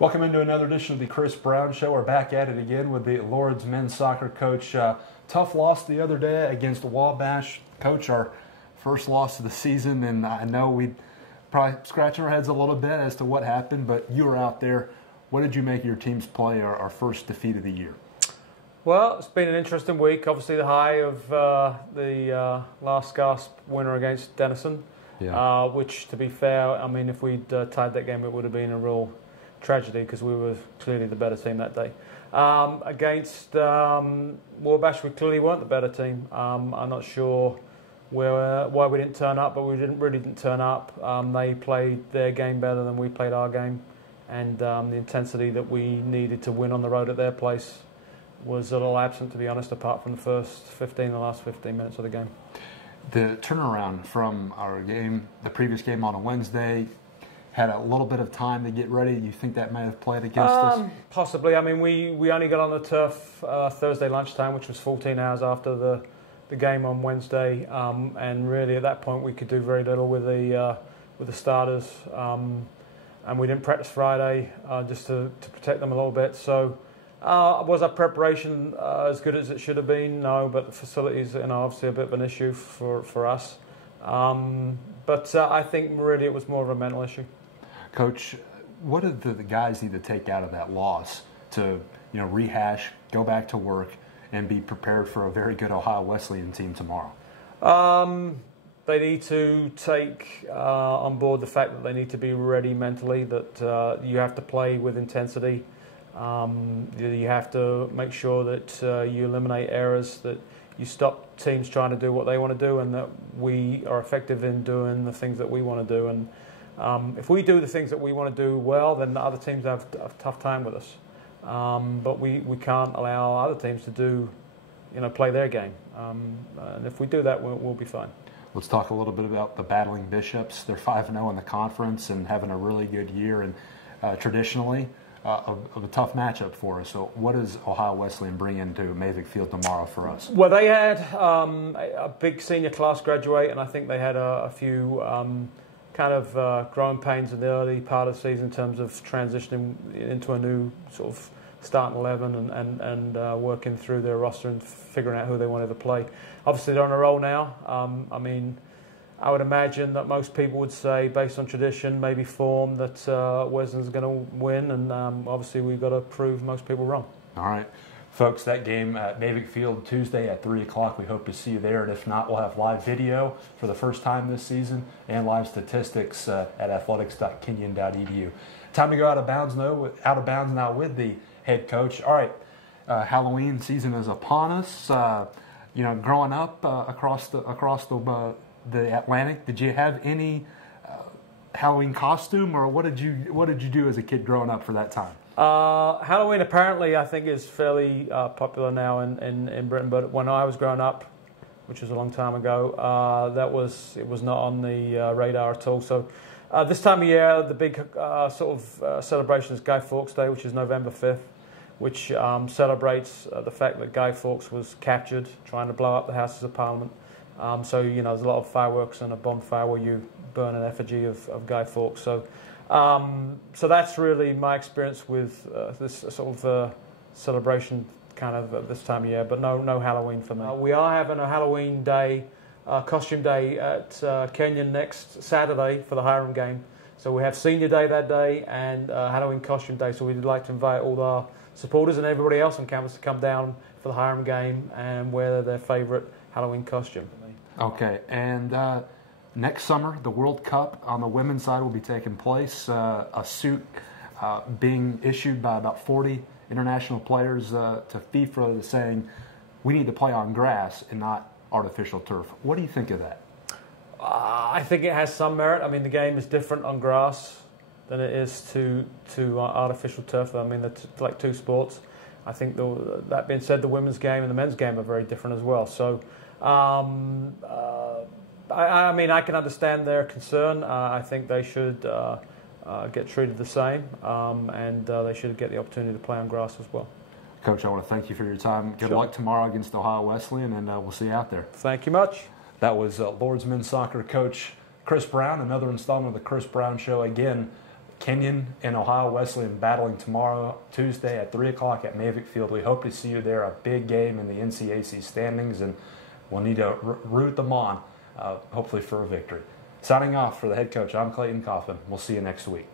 Welcome into another edition of the Chris Brown Show. We're back at it again with the Lord's men's soccer coach. Tough loss the other day against Wabash. Coach, our first loss of the season, and I know we'd probably scratch our heads a little bit as to what happened, but you were out there. What did you make of your team's play, our first defeat of the year? Well, it's been an interesting week. Obviously, the high of the last gasp winner against Denison, which, to be fair, I mean, if we'd tied that game, it would have been a real tragedy because we were clearly the better team that day. Against Wabash, we clearly weren't the better team. I'm not sure why we didn't turn up, but we didn't turn up. They played their game better than we played our game, and the intensity that we needed to win on the road at their place was a little absent, to be honest, apart from the last 15 minutes of the game. The turnaround from our game, the previous game on a Wednesday, had a little bit of time to get ready. You think that may have played against us? Possibly. I mean, we only got on the turf Thursday lunchtime, which was 14 hours after the game on Wednesday, and really at that point we could do very little with the starters, and we didn't practice Friday just to protect them a little bit. So was our preparation as good as it should have been? No, but the facilities, obviously a bit of an issue for us. But I think really it was more of a mental issue. Coach, what did the guys need to take out of that loss to rehash, go back to work, and be prepared for a very good Ohio Wesleyan team tomorrow? They need to take on board the fact that they need to be ready mentally, that you have to play with intensity. You have to make sure that you eliminate errors, that you stop teams trying to do what they want to do, and that we are effective in doing the things that we want to do. And if we do the things that we want to do well, then the other teams have a tough time with us. But we can't allow other teams to play their game. And if we do that, we'll be fine. Let's talk a little bit about the Battling Bishops. They're 5-0 in the conference and having a really good year, and traditionally of a tough matchup for us. So what does Ohio Wesleyan bring into Mavic Field tomorrow for us? Well, they had a big senior class graduate, and I think they had a few kind of growing pains in the early part of the season in terms of transitioning into a new sort of starting 11 and working through their roster and figuring out who they wanted to play. Obviously, they're on a roll now. I mean, I would imagine that most people would say, based on tradition, maybe form, that Wesleyan's going to win, and obviously we've got to prove most people wrong. All right. Folks, that game at Mavic Field Tuesday at 3 o'clock. We hope to see you there, and if not, we'll have live video for the first time this season and live statistics at athletics.kenyon.edu. Time to go out of bounds now with the head coach. All right, Halloween season is upon us. Growing up across the Atlantic, did you have any Halloween costume, or what did you do as a kid growing up for that time? Halloween apparently I think is fairly popular now in Britain, but when I was growing up, which was a long time ago, it was not on the radar at all. So this time of year, the big celebration is Guy Fawkes Day, which is November 5th, which celebrates the fact that Guy Fawkes was captured trying to blow up the Houses of Parliament. So there's a lot of fireworks and a bonfire where you burn an effigy of Guy Fawkes. So that's really my experience with this sort of celebration kind of at this time of year, but no Halloween for me. We are having a Halloween day, costume day at Kenyon next Saturday for the Hiram game. So we have senior day that day and Halloween costume day. So we'd like to invite all our supporters and everybody else on campus to come down for the Hiram game and wear their favourite Halloween costume. Okay, and next summer, the World Cup on the women's side will be taking place. A suit being issued by about 40 international players to FIFA saying we need to play on grass and not artificial turf. What do you think of that? I think it has some merit. I mean, the game is different on grass than it is to artificial turf. I mean, they're like two sports. I think that being said, the women's game and the men's game are very different as well. So. I mean, I can understand their concern. I think they should get treated the same, and they should get the opportunity to play on grass as well. Coach, I want to thank you for your time. Good luck tomorrow against Ohio Wesleyan, and we'll see you out there. Thank you much. That was Lord's men's soccer coach Chris Brown, another installment of the Chris Brown Show. Again, Kenyon and Ohio Wesleyan battling tomorrow, Tuesday at 3 o'clock at Mavic Field. We hope to see you there. A big game in the NCAC standings, and we'll need to root them on, hopefully for a victory. Signing off for the head coach, I'm Clayton Coffin. We'll see you next week.